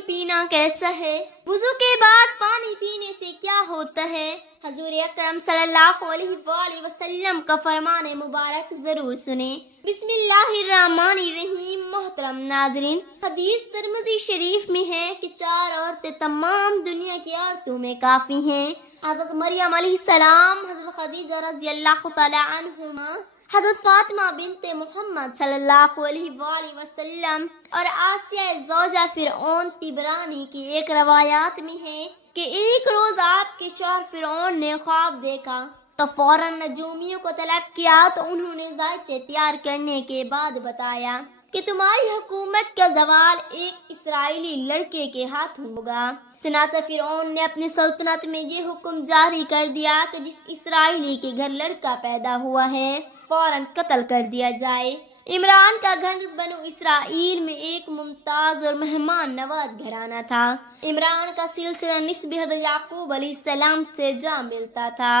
پانی پینا کیسا ہے؟ وضو کے بعد پانی پینے سے کیا ہوتا ہے؟ حضور اکرم صلی اللہ علیہ وآلہ وسلم کا فرمان مبارک ضرور سنیں۔ بسم اللہ الرحمن الرحیم۔ محترم ناظرین، حدیث ترمذی شریف میں ہے کہ 4 عورتیں تمام دنیا کی عورتوں میں کافی ہیں۔ حضرت مریم علیہ السلام، حضرت خدیجہ رضی اللہ تعالی عنہما، حضرت فاطمہ بنت محمد صلی اللہ علیہ وآلہ وسلم اور آسیہ زوجہ فرعون تبرانی کی ایک روایات میں ہے کہ ایک روز آپ کے شوہر فرعون نے خواب دیکھا تو فوراً نجومیوں کو طلب کیا تو انہوں نے ذائچے تیار کرنے کے بعد بتایا کہ تمہاری حکومت کا زوال ایک اسرائیلی لڑکے کے ہاتھ ہوگا۔ چنانچہ فرعون نے اپنی سلطنت میں یہ حکم جاری کر دیا کہ جس اسرائیلی کے گھر لڑکا پیدا ہوا ہے فوراً قتل کر دیا جائے۔ عمران کا گھر بنو اسرائیل میں ایک ممتاز اور مہمان نواز گھرانہ تھا۔ عمران کا سلسلہ نسب حضرت یعقوب علیہ السلام سے جا ملتا تھا۔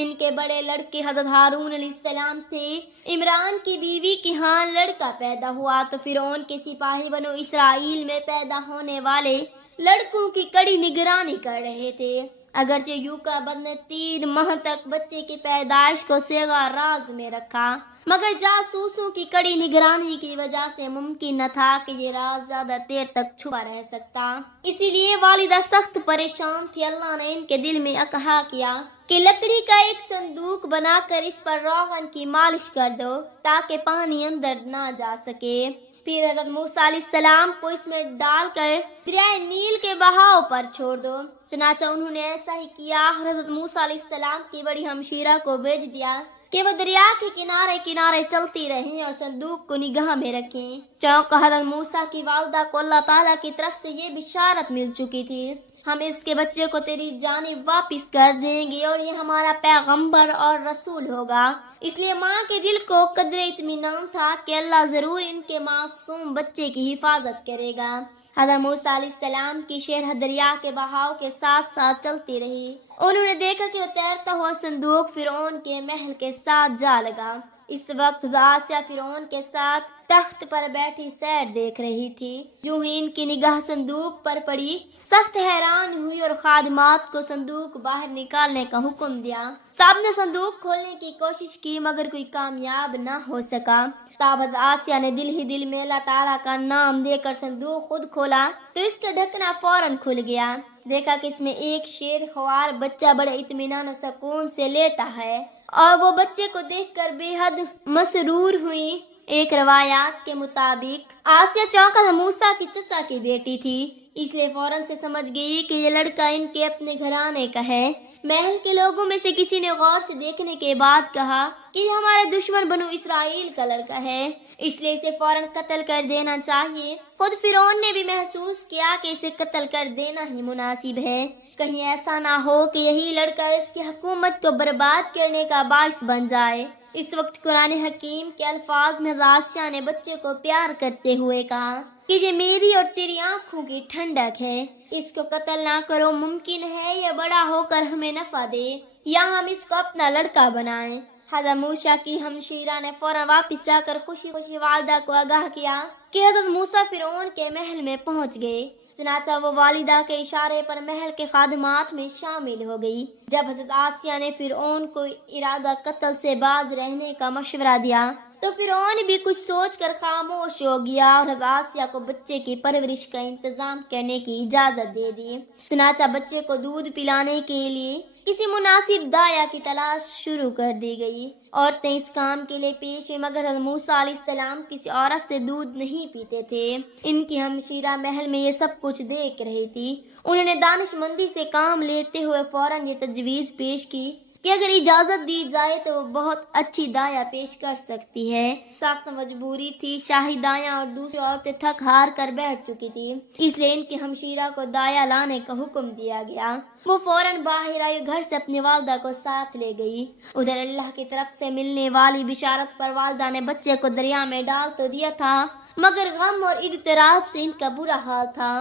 ان کے بڑے لڑکے حضرت ہارون علیہ السلام تھے۔ عمران کی بیوی کے ہاں لڑکا پیدا ہوا تو فرعون کے سپاہی بنو اسرائیل میں پیدا ہونے والے لڑکوں کی کڑی نگرانی کر رہے تھے۔ اگرچہ یوکابد نے 3 ماہ تک بچے کی پیدائش کو صیغہ راز میں رکھا، مگر جاسوسوں کی کڑی نگرانی کی وجہ سے ممکن نہ تھا کہ یہ راز زیادہ دیر تک چھپا رہ سکتا۔ اسی لیے والدہ سخت پریشان تھی۔ اللہ نے ان کے دل میں اقہا کیا کہ لکڑی کا ایک صندوق بنا کر اس پر روغن کی مالش کر دو تاکہ پانی اندر نہ جا سکے۔ پھر حضرت موسیٰ علیہ السلام کو اس میں ڈال کر دریائے نیل کے بہاؤ پر چھوڑ دو۔ چنانچہ انہوں نے ایسا ہی کیا اور حضرت موسیٰ علیہ السلام کی بڑی ہمشیرہ کو بھیج دیا کہ وہ دریا کے کنارے کنارے چلتی رہیں اور صندوق کو نگاہ میں رکھیں۔ چونکہ حضرت موسیٰ کی والدہ کو اللہ تعالیٰ کی طرف سے یہ بشارت مل چکی تھی، ہم اس کے بچے کو تیری جانب واپس کر دیں گے اور یہ ہمارا پیغمبر اور رسول ہوگا۔ اس لیے ماں کے دل کو قدر اطمینان تھا کہ اللہ ضرور ان کے معصوم بچے کی حفاظت کرے گا۔ حضرت موسیٰ علیہ السلام کی شرح دریا کے بہاؤ کے ساتھ ساتھ چلتی رہی۔ انہوں نے دیکھا کہ وہ تیرتا ہوا صندوق فرعون کے محل کے ساتھ جا لگا۔ اس وقت آسیہ فرعون کے ساتھ تخت پر بیٹھی سیر دیکھ رہی تھی۔ جو ہی ان کی نگاہ صندوق پر پڑی، سخت حیران ہوئی اور خادمات کو صندوق باہر نکالنے کا حکم دیا۔ سب نے صندوق کھولنے کی کوشش کی مگر کوئی کامیاب نہ ہو سکا۔ تب آسیہ نے دل ہی دل میں اللہ تعالیٰ کا نام دے کر صندوق خود کھولا تو اس کا ڈھکنا فوراً کھل گیا۔ دیکھا کہ اس میں ایک شیر خوار بچہ بڑے اطمینان و سکون سے لیٹا ہے اور وہ بچے کو دیکھ کر بے حد مسرور ہوئی۔ ایک روایات کے مطابق آسیہ چونکہ موسیٰ کی چچا کی بیٹی تھی، اس لیے فوراً سے سمجھ گئی کہ یہ لڑکا ان کے اپنے گھرانے کا ہے۔ محل کے لوگوں میں سے کسی نے غور سے دیکھنے کے بعد کہا کہ یہ ہمارے دشمن بنو اسرائیل کا لڑکا ہے، اس لیے اسے فوراً قتل کر دینا چاہیے۔ خود فرعون نے بھی محسوس کیا کہ اسے قتل کر دینا ہی مناسب ہے، کہیں ایسا نہ ہو کہ یہی لڑکا اس کی حکومت کو برباد کرنے کا باعث بن جائے۔ اس وقت قرآن حکیم کے الفاظ میں آسیہ نے بچے کو پیار کرتے ہوئے کہا کہ یہ میری اور تیری آنکھوں کی ٹھنڈک ہے، اس کو قتل نہ کرو، ممکن ہے یہ بڑا ہو کر ہمیں نفع دے یا ہم اس کو اپنا لڑکا بنائیں۔ حضرت موسیٰ کی ہمشیرہ نے فوراً واپس جا کر خوشی خوشی والدہ کو آگاہ کیا کہ حضرت موسیٰ فرعون کے محل میں پہنچ گئے۔ چنانچہ وہ والدہ کے اشارے پر محل کے خادمات میں شامل ہو گئی۔ جب حضرت آسیہ نے فرعون کو ارادہ قتل سے باز رہنے کا مشورہ دیا تو فرعون بھی کچھ سوچ کر خاموش ہو گیا اور حضرت آسیہ کو بچے کی پرورش کا انتظام کرنے کی اجازت دے دی۔ چنانچہ بچے کو دودھ پلانے کے لیے کسی مناسب دایا کی تلاش شروع کر دی گئی۔ عورتیں اس کام کے لیے پیش ہوئی مگر حضرت موسیٰ علیہ السلام کسی عورت سے دودھ نہیں پیتے تھے۔ ان کی ہمشیرہ محل میں یہ سب کچھ دیکھ رہی تھی۔ انہوں نے دانش مندی سے کام لیتے ہوئے فوراً یہ تجویز پیش کی کہ اگر اجازت دی جائے تو وہ بہت اچھی دایا پیش کر سکتی ہے۔ سخت مجبوری تھی، شاہی دایا اور دوسری عورتیں تھک ہار کر بیٹھ چکی تھی، اس لیے ان کی ہمشیرہ کو دایا لانے کا حکم دیا گیا۔ وہ فوراً باہر آئی، گھر سے اپنی والدہ کو ساتھ لے گئی۔ ادھر اللہ کی طرف سے ملنے والی بشارت پر والدہ نے بچے کو دریا میں ڈال تو دیا تھا مگر غم اور اضطراب سے ان کا برا حال تھا۔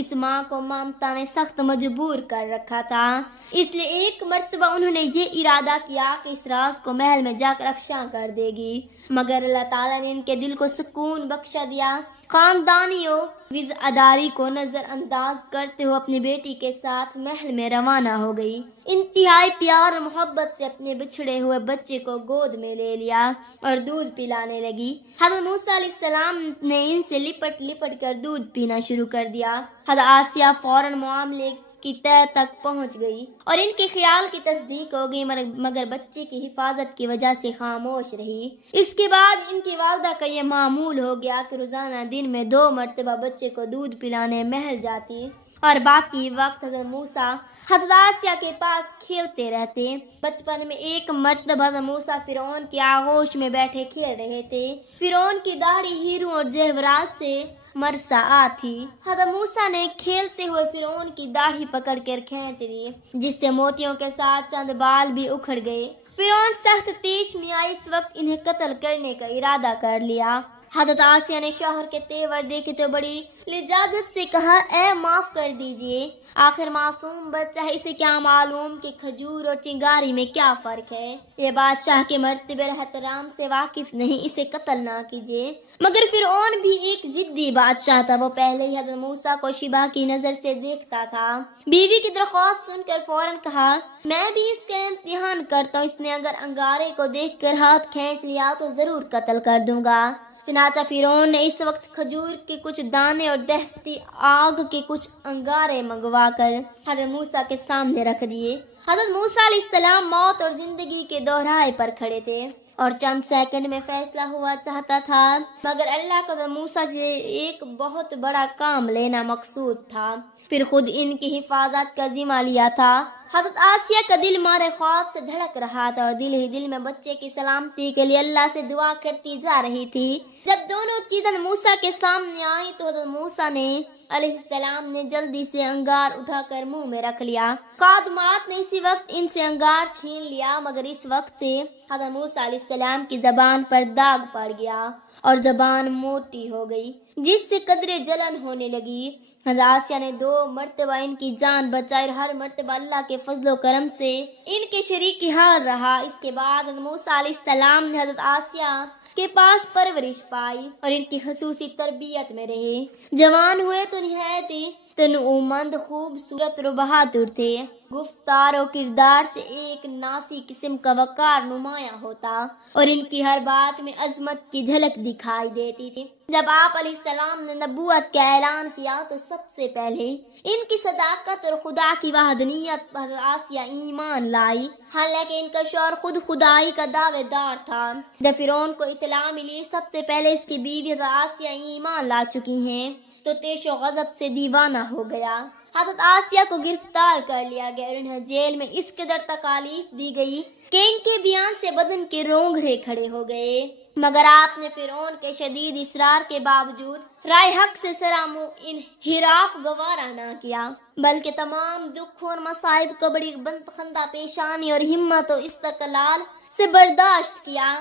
اس ماں کو مامتا نے سخت مجبور کر رکھا تھا، اس لیے ایک مرتبہ انہوں نے یہ ارادہ کیا کہ اس راز کو محل میں جا کر افشاں کر دے گی۔ مگر اللہ تعالیٰ نے ان کے دل کو سکون بخشا دیا۔ خاندانی و وزعداری کو نظر انداز کرتے ہوئے اپنی بیٹی کے ساتھ محل میں روانہ ہو گئی۔ انتہائی پیار اور محبت سے اپنے بچھڑے ہوئے بچے کو گود میں لے لیا اور دودھ پلانے لگی۔ حضرت موسیٰ علیہ السلام نے ان سے لپٹ لپٹ کر دودھ پینا شروع کر دیا۔ حضرت آسیہ فوراً معاملے کی تہ تک پہنچ گئی اور ان کے خیال کی تصدیق ہو گئی، مگر بچے کی حفاظت کی وجہ سے خاموش رہی۔ اس کے بعد ان کی والدہ کا یہ معمول ہو گیا کہ روزانہ دن میں 2 مرتبہ بچے کو دودھ پلانے محل جاتی اور باقی وقت حضرت موسیٰ حضرت آسیہ کے پاس کھیلتے رہتے۔ بچپن میں ایک مرتبہ حضرت موسیٰ فرعون کی آغوش میں بیٹھے کھیل رہے تھے۔ فرعون کی داڑھی ہیروں اور جواہرات سے مرصع تھی۔ حضرت موسیٰ نے کھیلتے ہوئے فرعون کی داڑھی پکڑ کر کھینچ لی، جس سے موتیوں کے ساتھ چند بال بھی اکھڑ گئے۔ فرعون سخت تیش میں آئی، اس وقت انہیں قتل کرنے کا ارادہ کر لیا۔ حضرت آسیہ نے شوہر کے تیور دیکھے تو بڑی لجاجت سے کہا، اے معاف کر دیجئے، آخر معصوم بچہ ہے، اسے کیا معلوم کہ کھجور اور چنگاری میں کیا فرق ہے؟ یہ بادشاہ کے مرتبے اور احترام سے واقف نہیں، اسے قتل نہ کیجیے۔ مگر فرعون بھی ایک ضدی بادشاہ تھا، وہ پہلے ہی حضرت موسیٰ کو شبہ کی نظر سے دیکھتا تھا۔ بیوی کی درخواست سن کر فوراً کہا، میں بھی اس کا امتحان کرتا ہوں، اس نے اگر انگارے کو دیکھ کر ہاتھ کھینچ لیا تو ضرور قتل کر دوں گا۔ چنانچہ فرعون نے اس وقت کھجور کے کچھ دانے اور دہتی آگ کے کچھ انگارے منگوا کر حضرت موسیٰ کے سامنے رکھ دیے۔ حضرت موسیٰ علیہ السلام موت اور زندگی کے دوراہے پر کھڑے تھے اور چند سیکنڈ میں فیصلہ ہوا چاہتا تھا، مگر اللہ کو حضرت موسیٰ سے ایک بہت بڑا کام لینا مقصود تھا، پھر خود ان کی حفاظت کا ذمہ لیا تھا۔ حضرت آسیہ کا دل مارے خوف سے دھڑک رہا تھا اور دل ہی دل میں بچے کی سلامتی کے لیے اللہ سے دعا کرتی جا رہی تھی۔ جب دونوں چیزیں موسیٰ کے سامنے آئیں تو حضرت موسیٰ نے علیہ السلام نے جلدی سے انگار اٹھا کر منہ میں رکھ لیا۔ خادمات نے اسی وقت ان سے انگار چھین لیا، مگر اس وقت سے حضرت موسیٰ علیہ السلام کی زبان پر داغ پڑ گیا اور زبان موٹی ہو گئی، جس سے قدرے جلن ہونے لگی۔ حضرت آسیہ نے 2 مرتبہ ان کی جان بچائی اور ہر مرتبہ اللہ کے فضل و کرم سے ان کے شریک حال رہا۔ اس کے بعد حضرت موسیٰ علیہ السلام نے حضرت آسیہ کے پاس پرورش پائی اور ان کی خصوصی تربیت میں رہے۔ جوان ہوئے تو نہایت تنومند، خوبصورت اور بہادر تھے۔ گفتار و کردار سے ایک ناسی قسم کا وقار نمایاں ہوتا اور ان کی ہر بات میں عظمت کی جھلک دکھائی دیتی تھی۔ جب آپ علیہ السلام نے نبوت کا اعلان کیا تو سب سے پہلے ان کی صداقت اور خدا کی وحدانیت پر حضرت آسیہ ایمان لائی، حالانکہ ان کا شوہر خود خدائی کا دعوے دار تھا۔ جب فرعون کو اطلاع ملی سب سے پہلے اس کی بیوی حضرت آسیہ ایمان لا چکی ہیں تو تیش و غضب سے دیوانہ ہو گیا۔ حضرت آسیہ کو گرفتار کر لیا گیا اور انہیں جیل میں اس قدر تکالیف دی گئی کہ ان کے بیان سے بدن کے رونگڑے کھڑے ہو گئے، مگر آپ نے فرعون کے شدید اصرار کے باوجود رائے حق سے سرامو انحراف گوارا نہ کیا، بلکہ تمام دکھوں اور مصائب کو بڑی بندخندہ پیشانی اور ہمت و استقلال سے برداشت کیا۔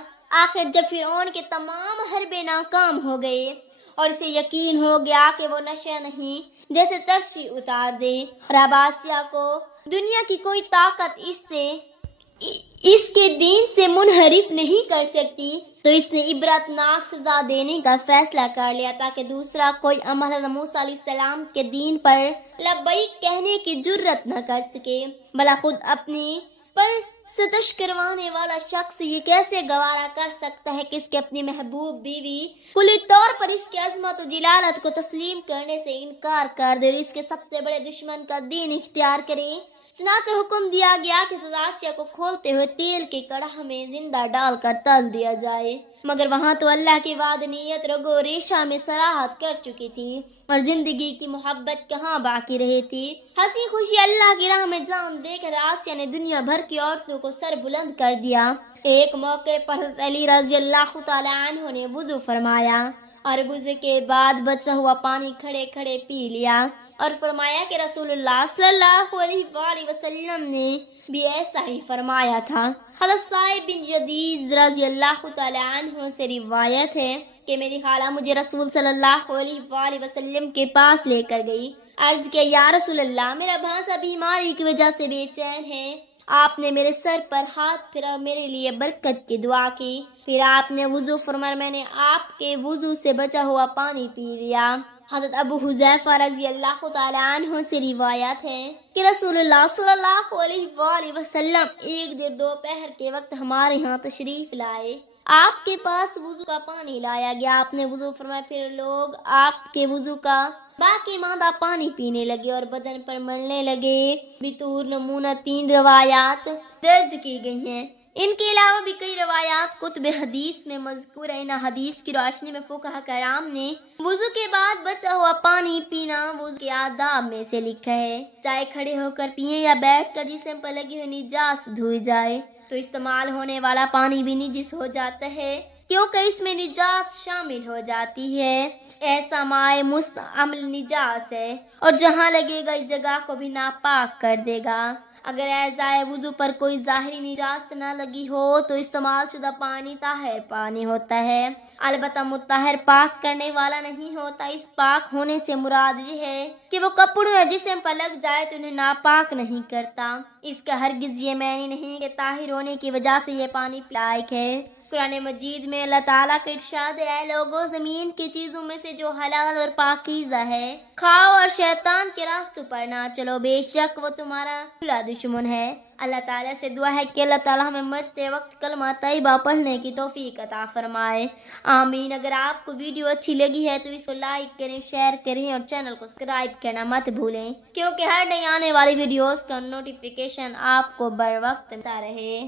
آخر جب فرعون کے تمام حربے ناکام ہو گئے اور اسے یقین ہو گیا کہ وہ نشہ نہیں جیسے ترشی اتار دے اور اب آسیہ کو دنیا کی کوئی طاقت اس کے دین سے منحرف نہیں کر سکتی، تو اس نے عبرت ناک سزا دینے کا فیصلہ کر لیا تاکہ دوسرا کوئی عمل حضرت موسیٰ علیہ السلام کے دین پر لبیک کہنے کی جرت نہ کر سکے، بلا خود اپنی پر ستش کروانے والا شخص یہ کیسے گوارا کر سکتا ہے کہ اس کے اپنی محبوب بیوی کلی طور پر اس کی عظمت و جلالت کو تسلیم کرنے سے انکار کر دے اور اس کے سب سے بڑے دشمن کا دین اختیار کرے۔ چنانچہ حکم دیا گیا کہ حضرت آسیہ کو کھولتے ہوئے تیل کے کڑاہ میں زندہ ڈال کر تل دیا جائے، مگر وہاں تو اللہ کی وعدانیت رگو ریشہ میں صراحت کر چکی تھی اور زندگی کی محبت کہاں باقی رہی تھی۔ ہنسی خوشی اللہ کی راہ میں جان دے کر آسیہ نے دنیا بھر کی عورتوں کو سر بلند کر دیا۔ ایک موقع پر حضرت علی رضی اللہ تعالی عنہ نے وضو فرمایا اور وضو کے بعد بچا ہوا پانی کھڑے کھڑے پی لیا اور فرمایا کہ رسول اللہ صلی اللہ علیہ وآلہ وسلم نے بھی ایسا ہی فرمایا تھا۔ حضرت صاحب بن جدید رضی اللہ تعالی عنہ سے روایت ہے کہ میری خالہ مجھے رسول صلی اللہ علیہ وآلہ وسلم کے پاس لے کر گئی۔ عرض کیا یا رسول اللہ، میرا بھانجا بیماری کی وجہ سے بے چین ہے۔ آپ نے میرے سر پر ہاتھ پھرا، میرے لیے برکت کی دعا کی، پھر آپ نے وضو فرمایا، میں نے آپ کے وضو سے بچا ہوا پانی پی لیا۔ حضرت ابو حذیفہ رضی اللہ تعالیٰ عنہ سے روایت ہے کہ رسول اللہ صلی اللہ علیہ وآلہ وسلم ایک دن دوپہر کے وقت ہمارے ہاں تشریف لائے۔ آپ کے پاس وضو کا پانی لایا گیا، آپ نے وضو فرمایا، پھر لوگ آپ کے وضو کا باقی ماندہ پانی پینے لگے اور بدن پر ملنے لگے۔ بطور نمونہ 3 روایات درج کی گئی ہیں۔ ان کے علاوہ بھی کئی روایات کتب حدیث میں مذکور ہیں۔ ان حدیث کی روشنی میں فقہاء کرام نے وضو کے بعد بچا ہوا پانی پینا وضو کے آداب میں سے لکھا ہے۔ چاہے کھڑے ہو کر پیئیں یا بیٹھ کر جسم پر لگی ہوئی نجاست دھوئی جائے تو استعمال ہونے والا پانی بھی نجس ہو جاتا ہے، کیونکہ اس میں نجاس شامل ہو جاتی ہے۔ ایسا مائع مستعمل نجاس ہے اور جہاں لگے گا اس جگہ کو بھی ناپاک کر دے گا۔ اگر اعضائے وضو پر کوئی ظاہری نجاست نہ لگی ہو تو استعمال شدہ پانی طاہر پانی ہوتا ہے، البتہ مطہر پاک کرنے والا نہیں ہوتا۔ اس پاک ہونے سے مراد یہ ہے کہ وہ کپڑوں یا جسم پر لگ جائے تو انہیں ناپاک نہیں کرتا۔ اس کا ہرگز یہ معنی نہیں کہ طاہر ہونے کی وجہ سے یہ پانی لائق ہے۔ قرآن مجید میں اللہ تعالیٰ کا ارشاد ہے، اے لوگو، زمین کی چیزوں میں سے جو حلال اور پاکیزہ ہے کھاؤ اور شیطان کے راستوں پر نہ چلو، بے شک وہ تمہارا کھلا دشمن ہے۔ اللہ تعالیٰ سے دعا ہے کہ اللہ تعالیٰ ہمیں مرتے وقت کلمہ طیبہ پڑھنے کی توفیق عطا فرمائے، آمین۔ اگر آپ کو ویڈیو اچھی لگی ہے تو اس کو لائک کریں، شیئر کریں اور چینل کو سبسکرائب کرنا مت بھولیں، کیونکہ ہر نئی آنے والی ویڈیوز کا نوٹیفیکیشن آپ کو بر وقت ملتا رہے۔